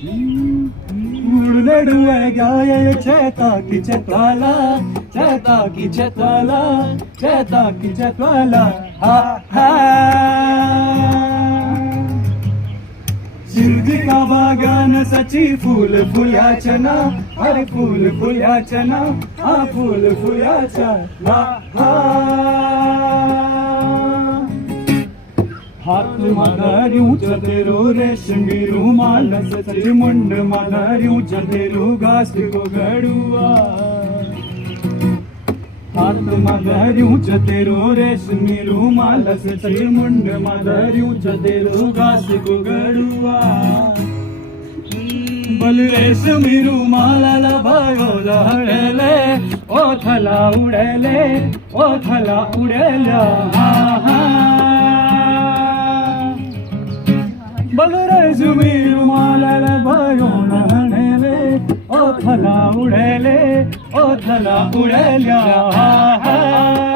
उड़ने गाय चैता की चैताला, चैता की चैताला, चैता की चैताला, हा हा। शिवजी का बागान सची फूल फुल्याचना, अरे फूल फुल्याचना, हा फूल फुल्याचना, हा। हात माधारियूं चतेरो रेशमी रुमाल सची मुंड माधारियूं चतेरो घास को गड़ुआ। हात माधारियूं चतेरो रेशमी रुमाल सची मुंड माधारियूं चतेरो घास को गड़ुआ। बल रेशमी रुमाला भयो लहरेले, ओ थला उड़ेले, ओ थला उड़ेल्या, हा हा। बलरेशमी रुमाला भयो लहरेले, ओ थला उड़ेले, ओ थला उड़ेल्या, हा हा।